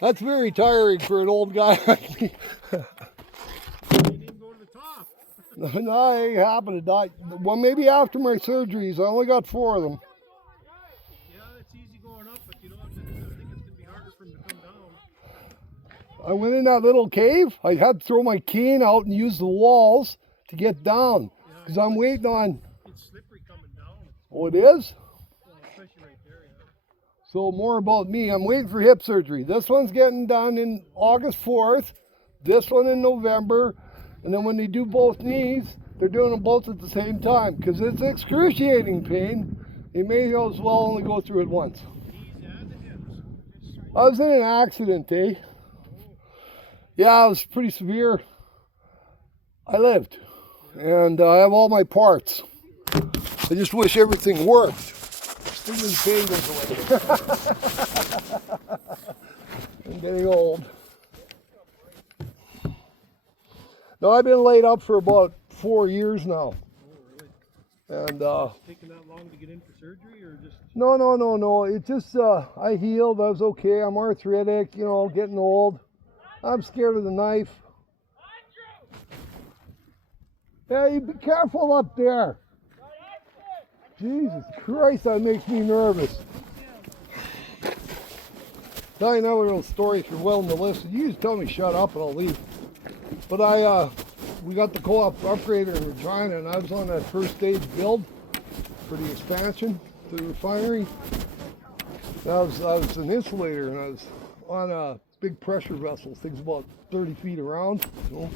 That's very tiring for an old guy like me. You didn't even go to the top. No, I ain't happen to die. Well, maybe after my surgeries. I only got 4 of them. Yeah, it's easy going up, but you know, I think it's going to be harder for him to come down. I went in that little cave. I had to throw my cane out and use the walls to get down because I'm waiting on. It's slippery coming down. Oh, it is? Well, especially right there, yeah. So more about me. I'm waiting for hip surgery. This one's getting done in August 4th. This one in November. And then when they do both knees, they're doing them both at the same time because it's excruciating pain. You may as well only go through it once. Knees and the hips. I was in an accident, eh? Yeah, it was pretty severe. I lived. And I have all my parts. I just wish everything worked. Then the pain goes away. I'm getting old. No, I've been laid up for about 4 years now. Oh, really? And Taking that long to get in for surgery, or just? no. It just I healed. I was okay. I'm arthritic. You know, getting old. I'm scared of the knife. Hey, you be careful up there. Jesus Christ, that makes me nervous. Now you know a little story if you're willing to listen. You just tell me shut up and I'll leave. But we got the co-op upgrader in Regina, and I was on that first stage build for the expansion to the refinery. And I was an insulator, and I was on a big pressure vessel, things about 30 feet around. You know.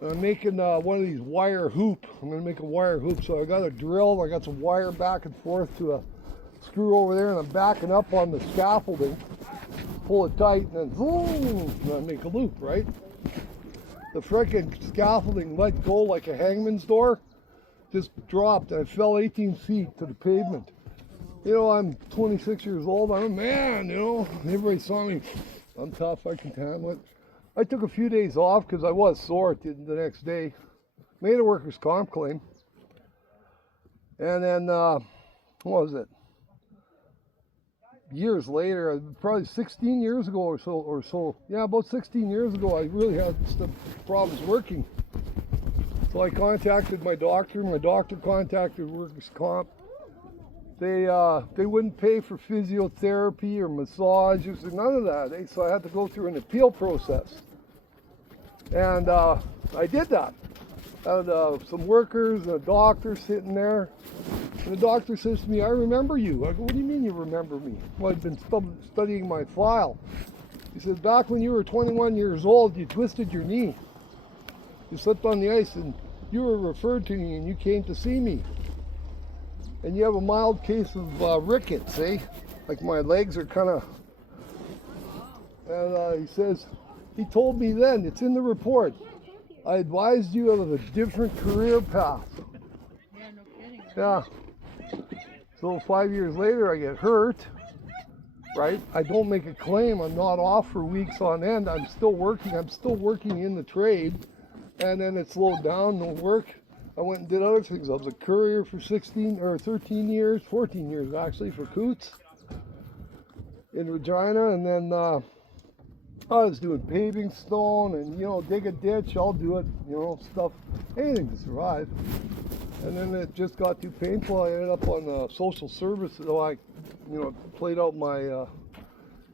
And I'm making one of these wire hoop. I'm going to make a wire hoop, so I got a drill. I got some wire back and forth to a screw over there, and I'm backing up on the scaffolding. Pull it tight, and then boom, and I make a loop, right? The frickin' scaffolding let go like a hangman's door, just dropped, and I fell 18 feet to the pavement. You know, I'm 26 years old, I'm a man, you know, everybody saw me, I'm tough, I can handle it. I took a few days off because I was sore the next day, made a workers' comp claim, and then, what was it? Years later, probably 16 years ago or so, yeah, about 16 years ago, I really had some problems working. So I contacted my doctor contacted workers' comp. They wouldn't pay for physiotherapy or massages or none of that, eh? So I had to go through an appeal process. And I did that. I had some workers and a doctor sitting there. And the doctor says to me, I remember you. I go, what do you mean you remember me? Well, I've been studying my file. He said, back when you were 21 years old, you twisted your knee. You slipped on the ice and you were referred to me and you came to see me. And you have a mild case of rickets, eh? Like my legs are kind of... And he says, he told me then, it's in the report, I advised you of a different career path. Yeah, no kidding. Yeah. So 5 years later, I get hurt, right? I don't make a claim. I'm not off for weeks on end. I'm still working. I'm still working in the trade. And then it slowed down, no work. I went and did other things. I was a courier for 13 years, 14 years actually, for Coots in Regina. And then I was doing paving stone and, you know, dig a ditch, I'll do it, you know, stuff, anything to survive. And then it just got too painful. I ended up on social services. So I, you know, played out my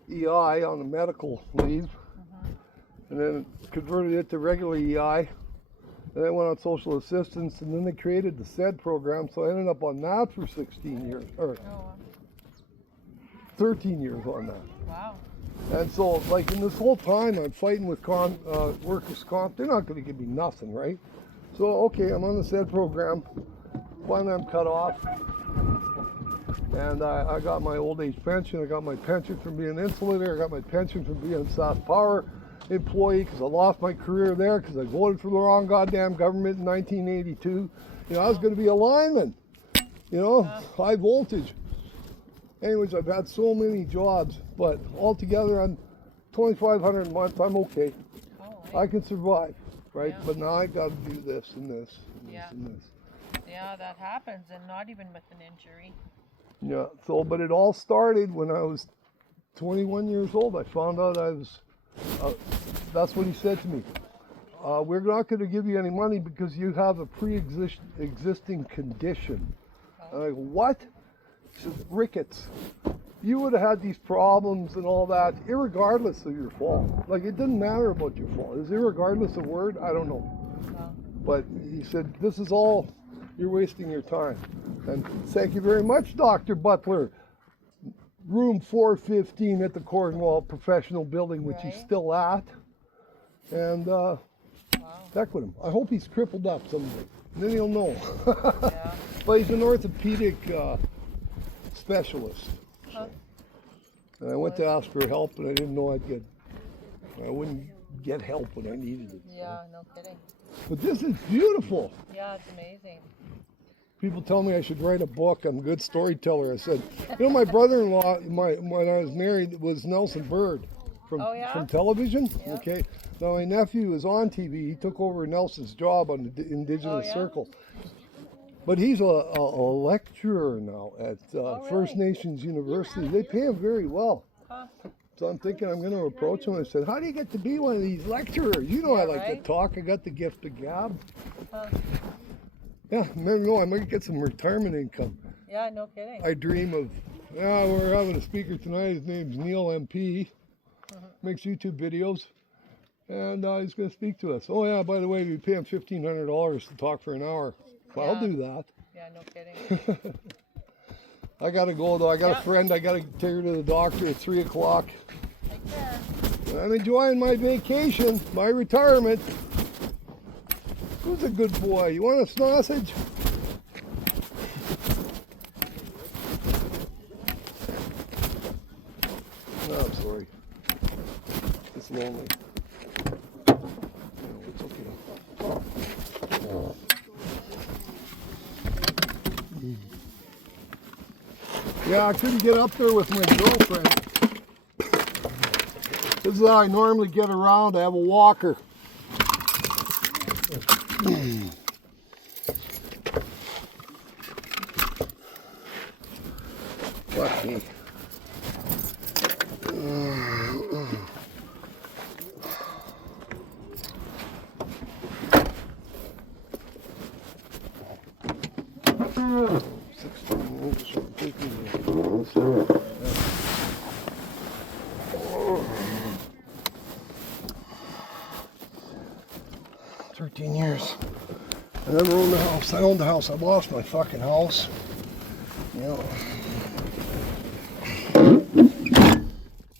EI on a medical leave, and then converted it to regular EI. And then went on social assistance, and then they created the SED program. So I ended up on that for 16 years, or 13 years on that. Wow. And so, like, in this whole time, I'm fighting with workers' comp. They're not going to give me nothing, right? So, okay, I'm on the SED program. Finally, I'm cut off. And I got my old age pension. I got my pension from being an insulator. I got my pension from being a South Power employee because I lost my career there because I voted for the wrong goddamn government in 1982. You know, I was going to be a lineman, you know, high voltage. Anyways, I've had so many jobs, but altogether on $2,500 a month, I'm okay. I can survive, right? Yeah. But now I got to do this and this and this and this. Yeah, that happens, and not even with an injury. Yeah. So, but it all started when I was 21 years old, I found out I was, that's what he said to me. We're not going to give you any money because you have a pre-existing condition. And I go, what? He says, rickets. You would have had these problems and all that, irregardless of your fault. Like, it didn't matter about your fault. Is irregardless a word? I don't know. No. But he said, this is all, you're wasting your time. And thank you very much, Dr. Butler. Room 415 at the Cornwall Professional Building, which he's Right. still at. And Wow. heck with him. I hope he's crippled up someday. And then he'll know. Yeah. But he's an orthopedic specialist. Huh. And I went to ask for help, and I didn't know I wouldn't get help when I needed it. Yeah, no kidding. But this is beautiful. Yeah, it's amazing. People tell me I should write a book. I'm a good storyteller. I said, you know, my brother-in-law, when I was married, was Nelson Bird from, Oh, yeah? from television. Yeah. Okay. Now, my nephew is on TV. He took over Nelson's job on the Indigenous Oh, yeah? Circle. But he's a lecturer now at First really? Nations University. They pay him very well. Huh. So I'm thinking I'm going to approach him. I said, how do you get to be one of these lecturers? You know, I Yeah, like right? to talk. I got the gift of gab. Huh. Yeah, maybe I might get some retirement income. Yeah, no kidding. I dream of, yeah, we're having a speaker tonight. His name's Neil MP. Makes YouTube videos. And he's going to speak to us. Oh, yeah, by the way, we pay him $1,500 to talk for an hour. Well, I'll Yeah. do that. Yeah, no kidding. I got to go, though. I got Yeah. a friend. I got to take her to the doctor at 3 o'clock. Take care. I'm enjoying my vacation, my retirement. Who's a good boy? You want a sausage? No, I'm sorry. It's lonely. No, it's okay. Yeah, I couldn't get up there with my girlfriend. This is how I normally get around. I have a walker. Fuck me. Years. I never owned a house. I owned the house. I lost my fucking house. You know.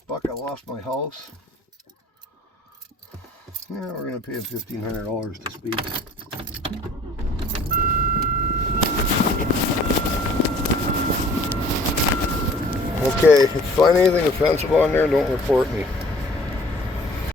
Fuck, I lost my house. Yeah, we're gonna pay him $1,500 to speak. Okay, if you find anything offensive on there, don't report me.